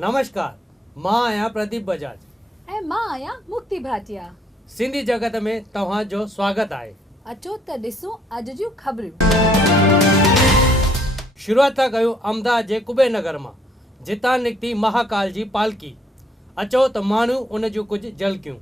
नमस्कार, मां आहियां प्रदीप बजाज ऐं मां आहियां मुक्ति भाटिया। सिंधी जगत में तव्हांजो स्वागत आहे। अचो त ॾिसूं अॼु जूं ख़बरूं। शुरूआत था कयूं अहमदाबाद जे कुबेर नगर मां, जितां निकिती महाकाल जी पालकी। अचो त माण्हू उन जूं कुझु झलकियूं।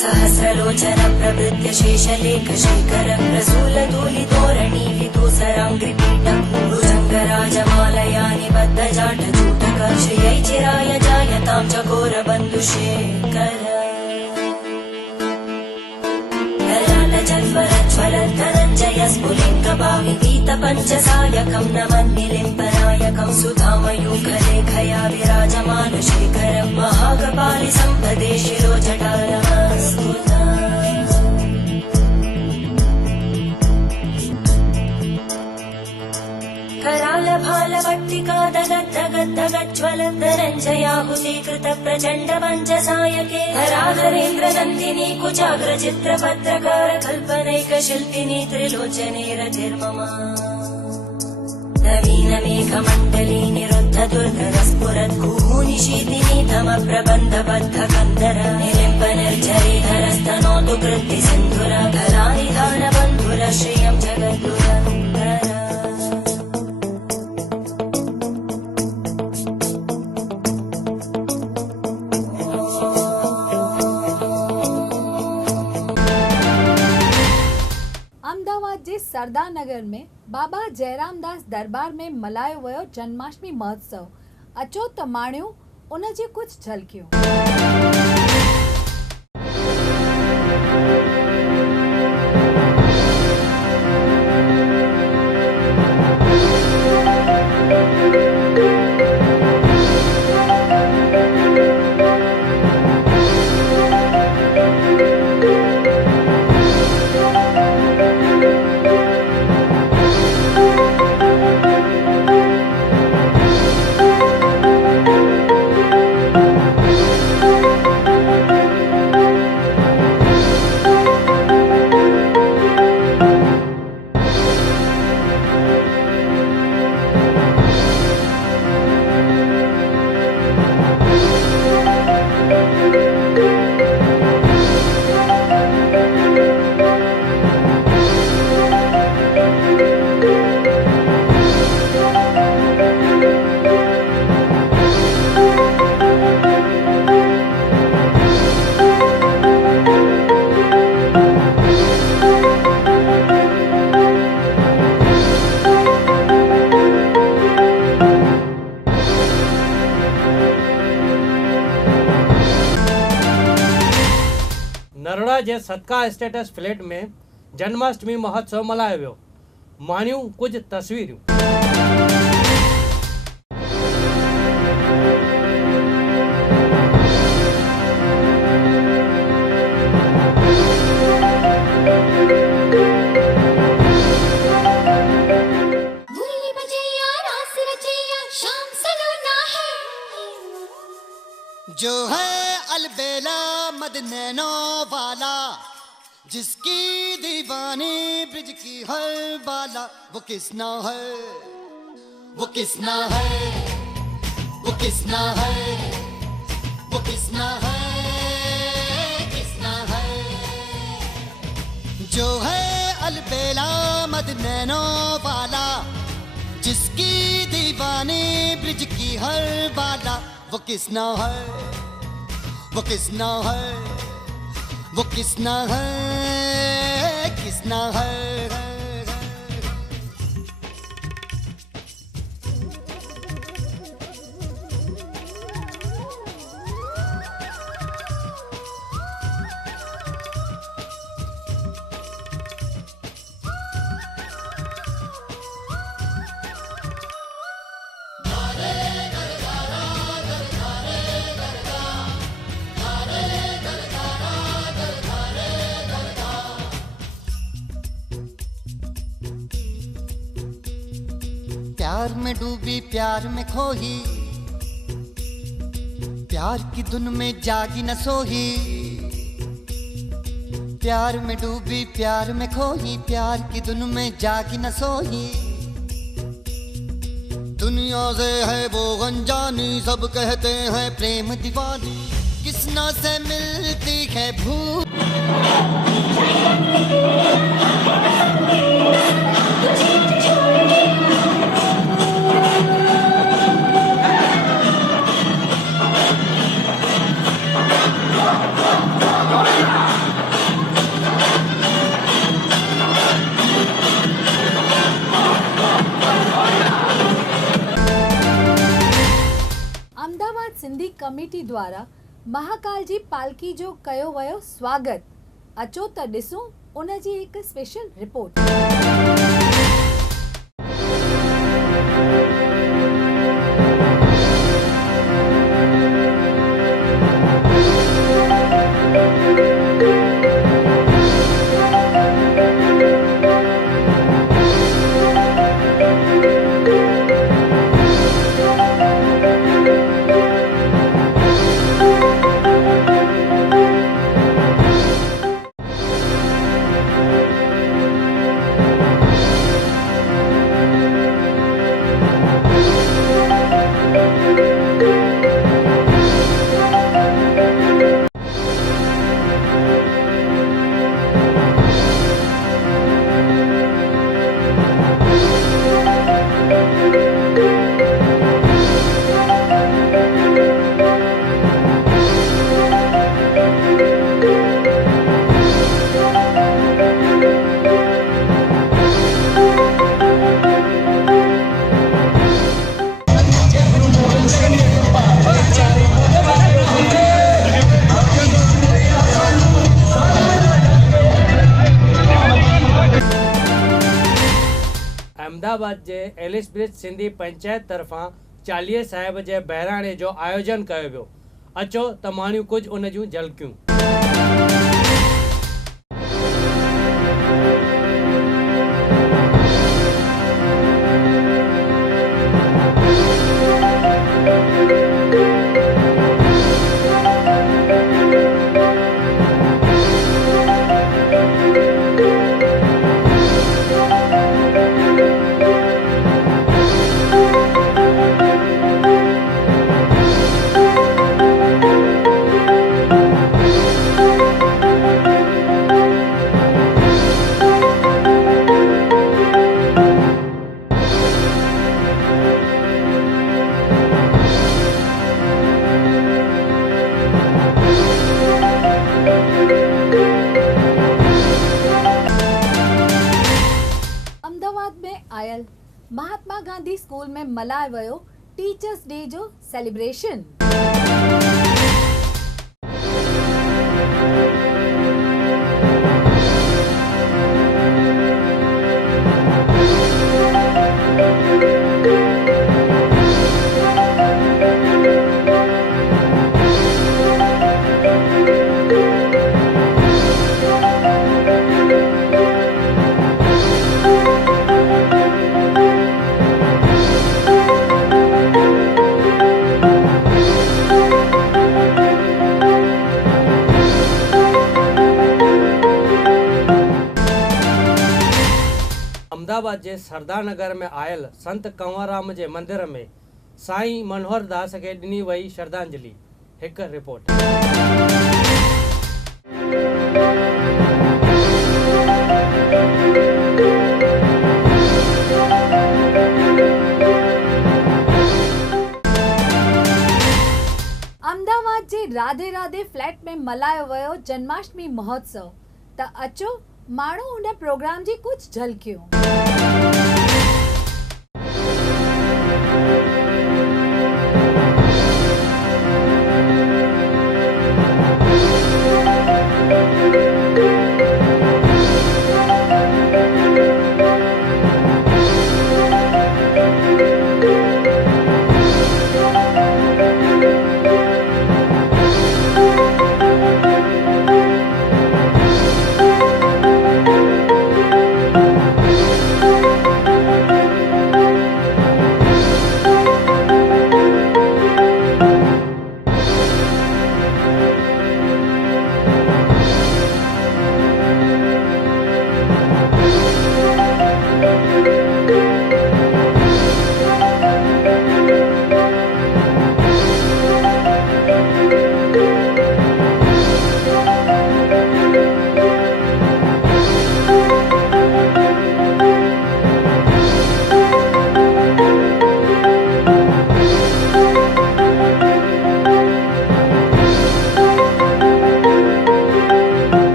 सहस्रलोचन प्रवृत्य शेषलेख शेखर प्रसूलधूलितोरणि विदूसराङ्घ्रिपीठम् भुजङ्गराजमालया निबद्धजाटजूटक श्रियै चिराय जायतां चकोरबन्धुशेखर धनञ्जय स्फुलिङ्गभावितीतपञ्चसायकं नमन्निलिम्पनायकं सुधामयूखलेखया विराजमानशेखरं महाकपालि सम्पदे शिरोजटानमस्कुता। करालभालभट्टिका दगद्धगद्धगज्ज्वलद्धरञ्जयाहुतीकृत प्रचण्ड पञ्चसायके धराधरेन्द्रनन्दिनी कुचाग्रचित्रपत्रकार कल्पनैकशिल्पिनी त्रिलोचने रतिर्मम नवीनमेघमण्डली निरुद्धदुर्गरस्फुरद्गूनिशीतिनी तमप्रबन्धबद्धकन्दर निलिम्बनिर्झरीधरस्तनोतु कृत्तिसिन्धुर कलानिधानबन्धुर श्रियं जगद्दुरन्दर। अहमदाबाद जे सरदार नगर में बाबा जयराम दास दरबार में मल्हायो वियो जन्माष्टमी महोत्सव। अचो त माणियूं उन जी कुझु झलकियूं। नरोड़ा जे सदका स्टेटस फ्लैट में जन्माष्टमी महोत्सव मल्हायो वियो। माणियूं कुझु तस्वीरूं। जो है अलबेला मदनैनो वाला, जिसकी दीवानी ब्रिज की हर बाला, वो किसना है, वो किसना है, वो किसना है, वो किसना है, किसना है। जो है अलबेला मदनैनो वाला, जिसकी दीवानी ब्रिज की हर बाला, वो किसना है, वो किसना है, वो किसना है, किसना है। प्यार में डूबी प्यार में खोही, प्यार की धुन में जागी न सोही। प्यार में डूबी प्यार में खोही, प्यार की धुन में जागी न सोही। दुनिया से है वो अनजानी, सब कहते हैं प्रेम दीवानी, किसना से मिलती है भूल। अहमदाबाद सिंधी कमेटी द्वारा महाकाल जी पालकी जो कयो वियो स्वागत। अचो त ॾिसूं उन जी हिकु स्पेशल रिपोर्ट। अहमदाबाद जे एलिस ब्रिज सिंधी पंचायत तरफ़ां चालीहे साहिब जे बहिराणे जो आयोजन कयो वियो। अचो त माणियूं कुझु उन जूं झलकियूं। आयल महात्मा गांधी स्कूल में मल्हायो वियो टीचर्स डे जो सेलिब्रेशन। जे सरदारनगर में आयल संत कंवरराम जे मंदिर में साईं मनोहर दास खे ॾिनी वई श्रद्धांजलि। हिकु रिपोर्ट। अहमदाबाद जे राधे राधे फ्लैट में मल्हायो वियो जन्माष्टमी महोत्सव। त अचो माण्हू उन प्रोग्राम जी कुछ झलकियूं।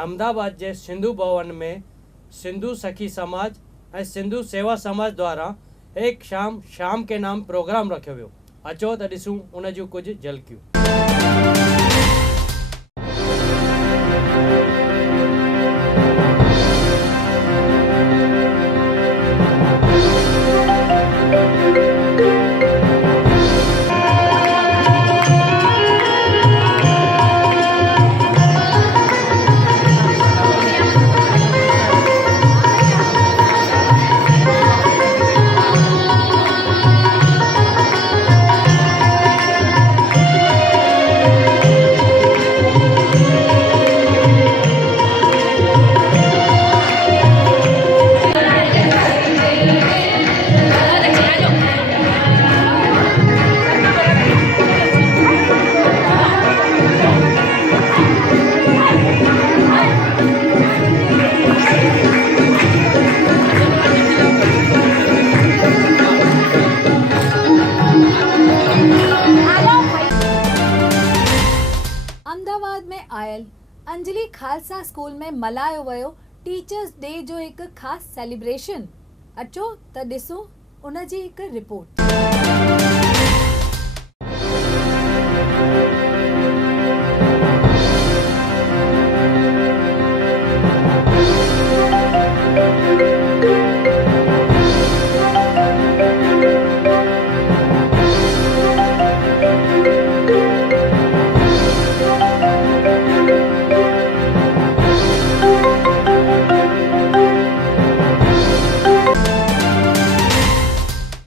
अहमदाबाद जे सिंधु भवन में सिंधु सखी समाज ऐं सिंधु सेवा समाज द्वारा एक शाम के नाम प्रोग्राम रखियो वियो। अचो त ॾिसूं उन जूं कुझु झलकियूं। अहमदाबाद में आयल अंजलि खालसा स्कूल में मल्हायो वियो टीचर्स डे जो एक ख़ासि सेलिब्रेशन। अचो त ॾिसूं उन जी हिकु रिपोर्ट।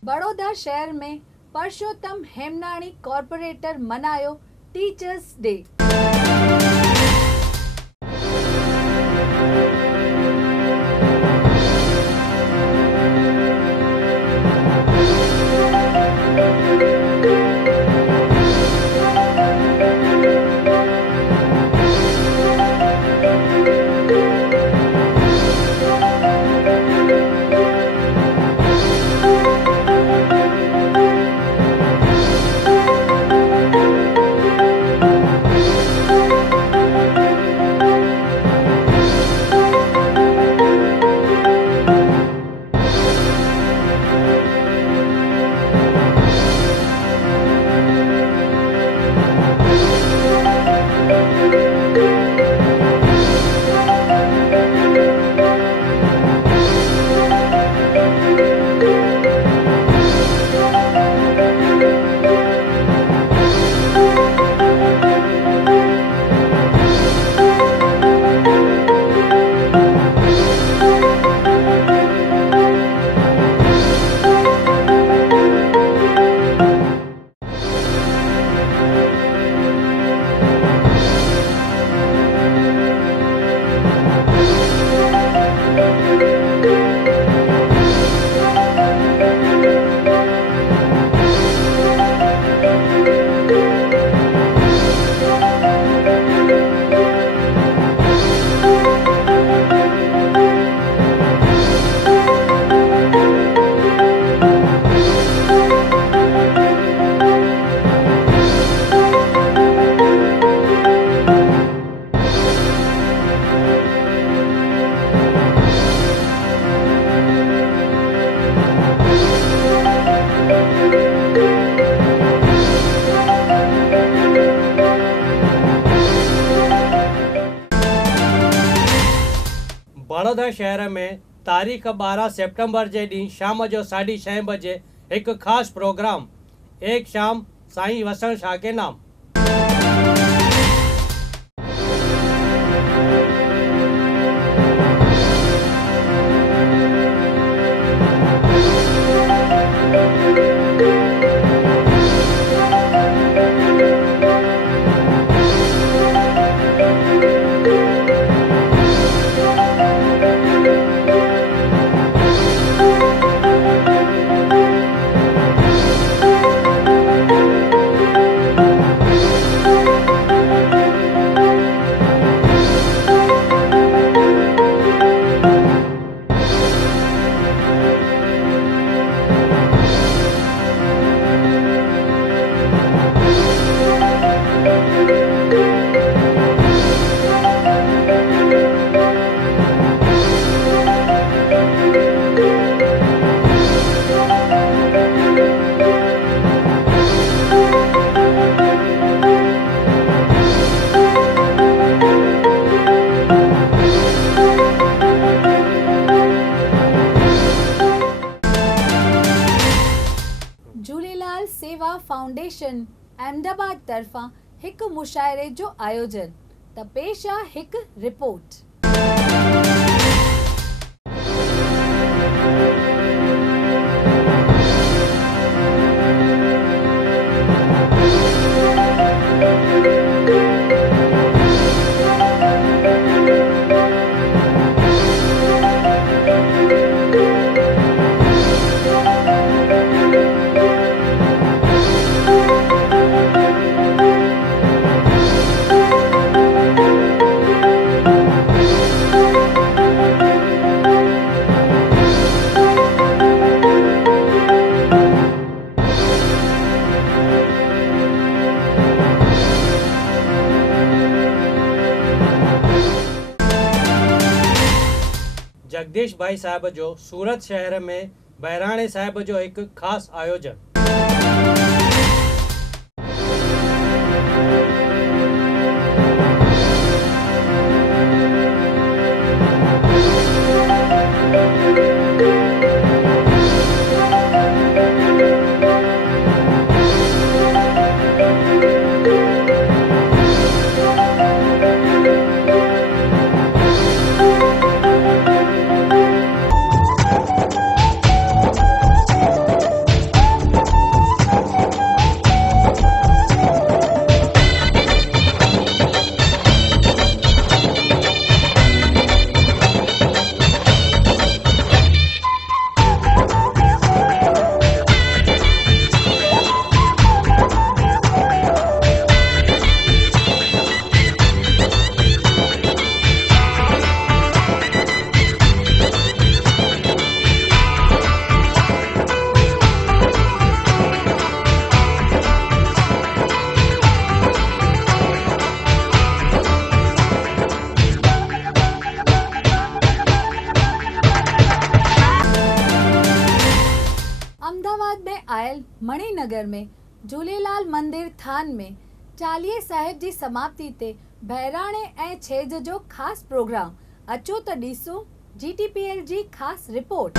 बड़ौदा शहर में परशोत्तम हेमनाणी कॉर्पोरेटर मनायो टीचर्स डे। बड़ौदा शहर में तारीख़ 12 सितंबर जे ॾींहुं शाम जो 6:30 बजे हिकु ख़ासि प्रोग्राम एक शाम साईं वसण शाह के नाम। झूलेलाल सेवा फाउंडेशन अहमदाबाद तरफ़ां हिकु मुशाइरे जो आयोजन। त पेश आहे हिकु रिपोर्ट। जगदीश भाई साहब जो सूरत शहर में बहिराणे साहिब जो हिकु ख़ासि आयोजन। अहमदाबाद में आयल मणिनगर में झूलेलाल मंदिर थान में चालीहे साहिब जी समाप्ति ते बहिराणे ऐं छेज जो ख़ासि प्रोग्राम। अचो त ॾिसूं GTPL जी ख़ासि रिपोर्ट।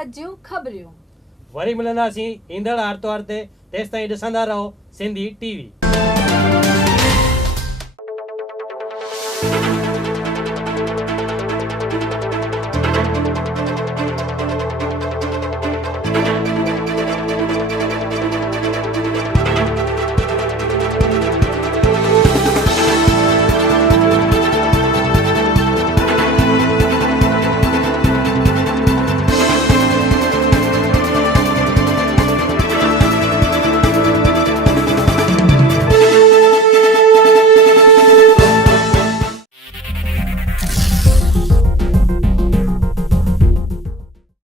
जगत जूं ख़बरियूं। वरी मिलंदासीं ईंदड़ आर्तवार ते। तेसिताईं ॾिसंदा रहो सिंधी TV।